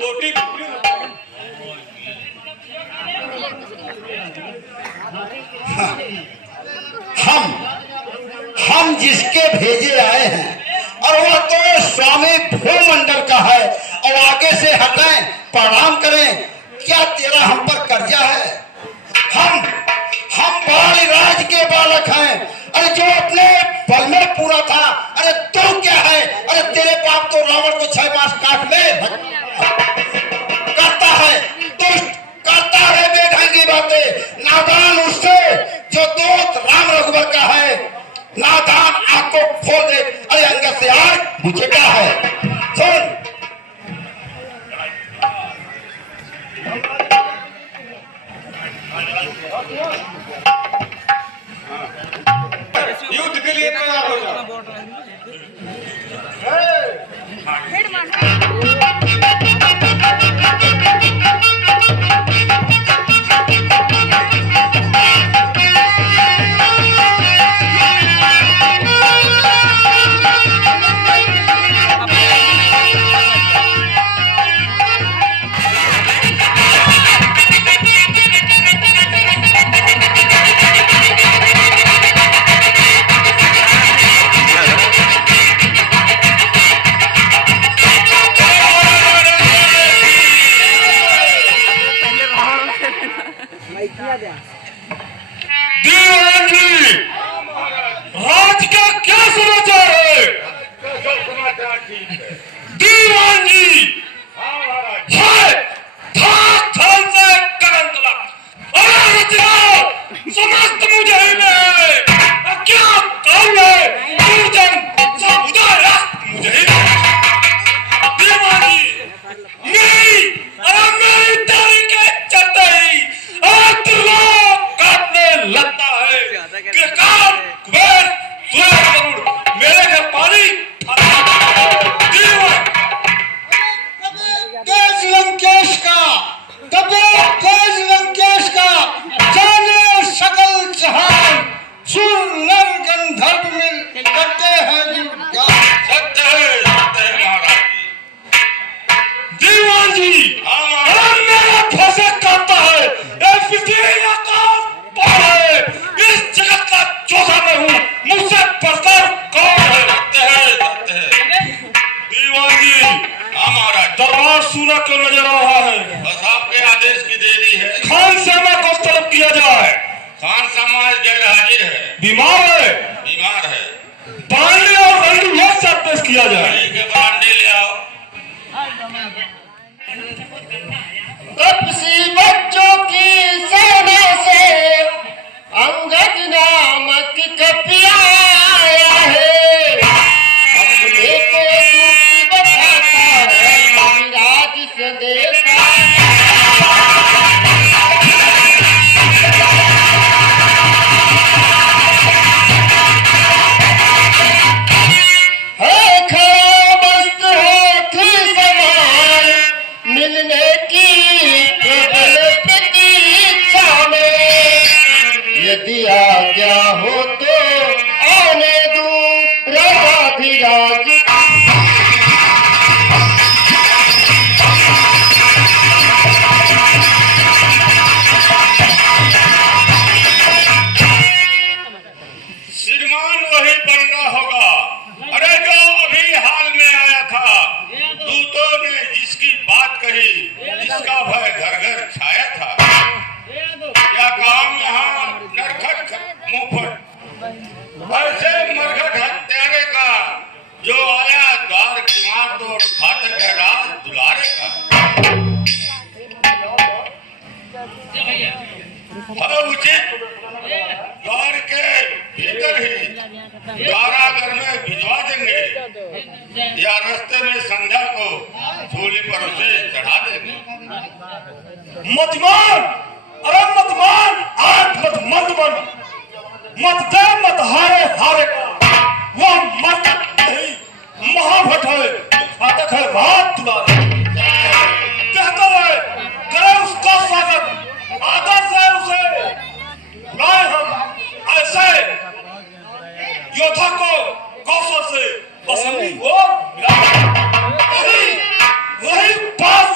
रोटी हम जिसके भेजे आए हैं और वह तो स्वामी भूमंडल का है और आगे से हटाएं, प्रणाम करें। क्या तेरा हम पर कर्जा है? हम बाल राज के बालक हैं। अरे जो अपने बल में पूरा था, अरे तू क्या है? अरे तेरे बाप तो रावण को 6 मास काट ले करता है, दुष्ट करता है बेढंगी बातें। नादान उससे जो दूत राम रघुवर का है। नादान आंख को खोल दे। अरे अंगद से आज मुझे क्या है? सुन, युद्ध के लिए तैयार हो जाओ। दीवान जी, राज का क्या समाचार है? दीवान जी है थान से कदम तला। अरे रचिया समस्त मुझे क्या काम है? पूजन सब उदार मुझे दीवान जी मेरी तारीख चलता ही लगता है कि काम कुबेर सूरज मेरे घर पानी तेज लंकेश का तेज लंकेश का जाने सकल जहान। सुर नर गंधर्व मिल करते हैं सत्य है महाराज दीवान जी। मेरा फंसे करता है इस जगत का चौथा मैं हूँ, मुझसे बढ़कर कौन है? दीवान जी हमारा दरबार सूरज क्यों नजर आ रहा है? बस आपके आदेश की देरी है। खान सामा को तलब किया जाए। खान सामा गैर हाजिर है, बीमार है। बांडी और रंडू एक साथ पेश किया जाए। ठीक है, बांडी ले आओ। तपसी बच्चों की सेना से अंगद नामक कपिया आया है। अपने को दूत बताता है राज संदेश है। खड़ा मस्त हाथी समान मिलने की प्रबल प्रतीक्षा में। यदि आज्ञा हो तो आने दूं राजाधिराज। श्रीमान वही बनना होगा। अरे जो अभी हाल में आया था, दूतों ने जिसकी बात कही, जिसका भय घर घर छाया था। क्या काम यहाँ नरखट मुफत ऐसे मरघट हत्यारे का जो आया द्वार किमार तो घातक है रात दुलारे का। उचित द्वार के भीतर ही द्वारागर में भिजवा देंगे या रास्ते में संध्या को झोली पर उसे चढ़ा देंगे। मतमान, अरे मतमान, आज मत मन मत दे मत हारे वो मत नहीं महाभट है, घातक है रात दुलारे। कहता है करे उसका स्वागत आदर से उसे लाए हम ऐसे योद्धा को कौशल से पसंदी हो। वही बात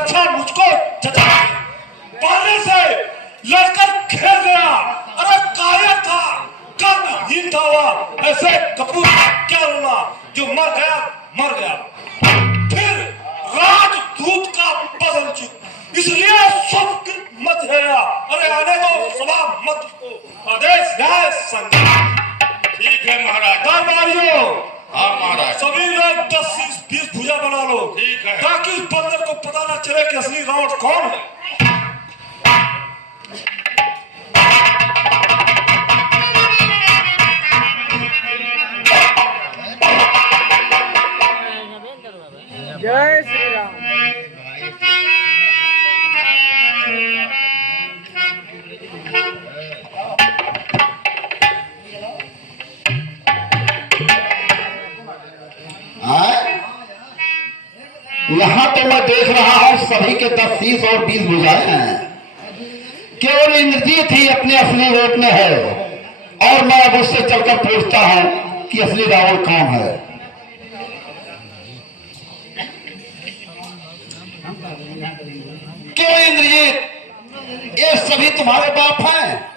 रक्षा मुझको जचा। पहले से लड़कर खेल गया, अरे कायर था, कर्महीन था वह, ऐसे कपूर क्या रोना, जो मर गया मर गया। फिर राजदूत का बदल चुक, इसलिए सब मत है, अरे आने दो सभा मत को, आदेश न्याय संज्ञा। ठीक है महाराज। दरबारियों, हाँ महाराज। सभी लोग 10-20 भुजा बना लो, ठीक है। ताकि उस बंदर को पता न चले कि असली रावण कौन है। जय श्री राम। यहाँ तो मैं देख रहा हूँ सभी के 10, 30 और 20 भुजाएं हैं। केवल इंद्रजीत ही अपने असली रूप में है, और मैं अब उससे चलकर पूछता हूँ कि असली रावण कौन है। क्यों इंद्रजीत, ये सभी तुम्हारे बाप हैं?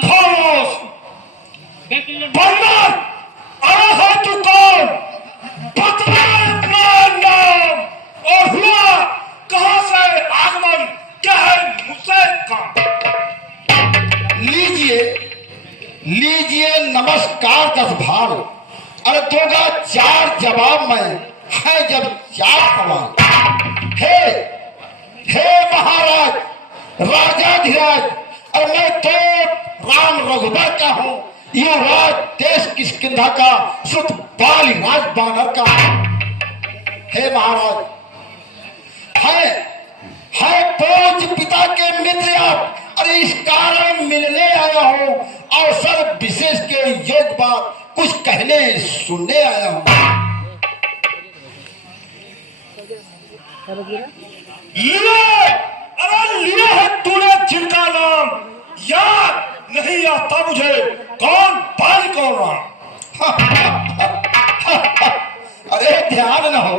खामोश! बंदर! अरे हो तू कौन? बतला अपना नाम और हुआ कहां से आगमन, क्या है मुझसे काम? लीजिए लीजिए नमस्कार 10 भार। अरे दोगा 4 जवाब में है जब 4 सवाल। हे महाराज राजाधिराज, और मैं तो राम रघुबर का हूँ, युवराज देश किष्किंधा का, सुत बाली राज बानर का। हे महाराज, है पूज्य पिता के मित्र आप, अरे इस कारण मिलने आया हूँ, अवसर विशेष के योग बात कुछ कहने सुनने आया हूँ। लिया है तूने जिनका नाम, याद नहीं आता मुझे, कौन बाल कौन रहा? अरे ध्यान न हो,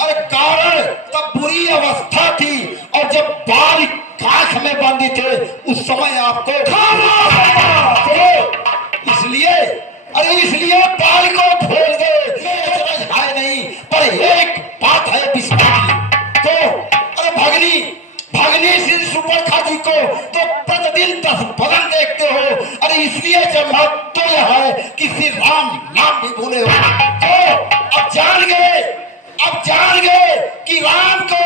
अरे कारण तब बुरी अवस्था थी, और जब बाल काख में बांधी थे उस समय आपको इसलिए बाल को खोल दे, है नहीं, पर एक बात है विस्तार तो, अरे भगनी श्री सुपर्णखा जी को तो प्रतिदिन 10 बदन देखते हो, अरे इसलिए जब तो यह है कि श्री राम नाम भी भूले हो, तो अब जान गए कि राम को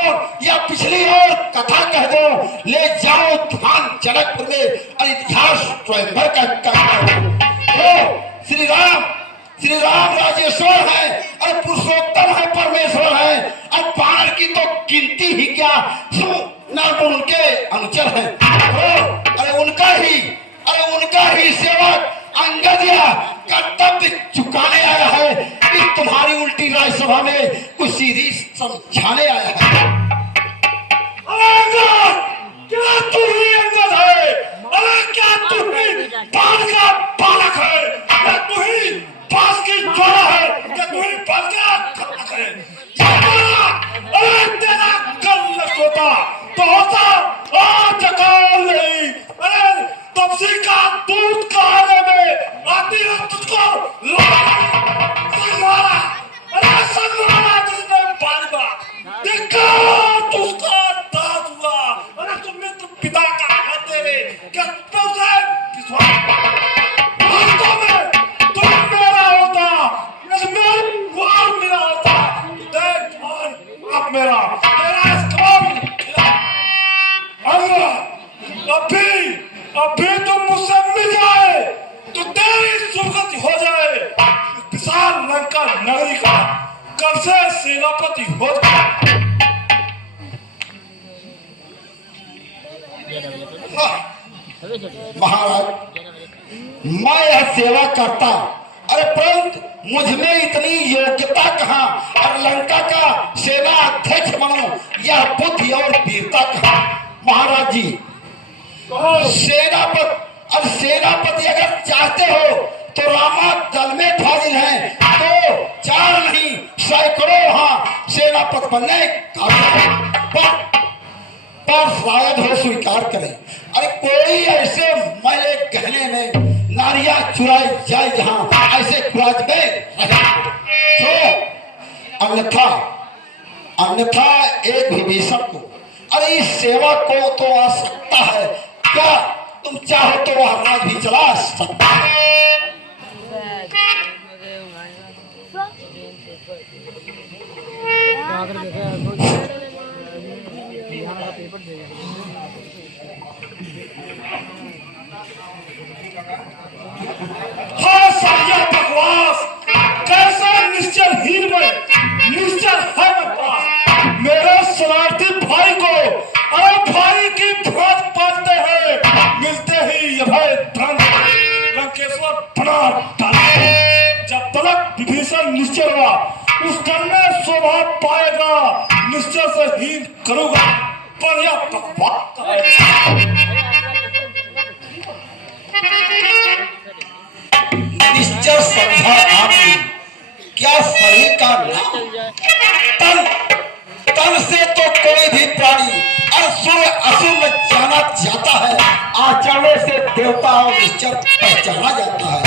या पिछली और कथा कह दो, ले जाओ ध्यान जनकपुर में, अरे इतिहास स्वयंवर का तो श्री राम राजेश्वर है, अरे पुरुषोत्तम है, परमेश्वर है, और बाण की तो गिनती ही क्या, उनके अनुचर है, अरे उनका ही सेवक अंगदिया कर्तव्य चुकाने आया है, इस तुम्हारी उल्टी राज्यसभा में कुछ सीधी समझाने आया है। क्या तू ही अंगद है? अरे क्या तू ही बाल का बालक है? क्या तू ही बास की जोड़ा है? क्या तू ही बाल का खलक है? अरे तेरा कल होता तो होता, आज कल नहीं, अरे तपसी का दूध खाने में आती है तुझको संगवारा, अरे संगवारा जिसने पालवा देखा तुझको दाद हुआ, अरे तुमने तो पिता का है तेरे, क्या तुझे विश्वास वास्तव में तुम मेरा होता, मेरा वार मेरा होता, देख मान आप मेरा इस्तेमाल अभी तुम मुझसे मिल जाए तो तेरी सुगति हो जाए, विशाल लंका नगरी का कब से सेनापति हो जाए। महाराज मैं यह सेवा करता, अरे परंतु मुझ में इतनी योग्यता कहाँ, और लंका का सेना अध्यक्ष बनो यह बुद्धि और वीरता कहाँ? महाराज जी सेनापति, अब सेनापति अगर चाहते हो तो रामा दल में फाजिल हैं, तो 4 नहीं 100 वहां सेनापति बनने पर शायद हो स्वीकार करें। अरे कोई ऐसे मैले गहने में नारियां चुराई जाए जहां ऐसे कुराज में तो अन्यथा अन्यथा एक विभीषण को, अरे इस सेवा को तो आ सकता है क्या? तुम चाहो तो वह राज भी चला सकता है। हाँ साया बकवास, कैसा निश्चलहीन में निश्चल है बकवास। मेरे शरारती भाई को अरे भाई की भात पाते हैं, मिलते ही ये भाई लंकेश्वर बना डाला। जब तक विभीषण निश्चल हुआ उस कर्म में शोभा पाएगा, निश्चय से हीन करूंगा। पर यह बकवास निश्चय समझा आपने क्या सही का नाम? तन से तो कोई भी प्राणी असुर असुर में जाना जाता है, आचरण से देवता और निश्चय पहचाना जाता है।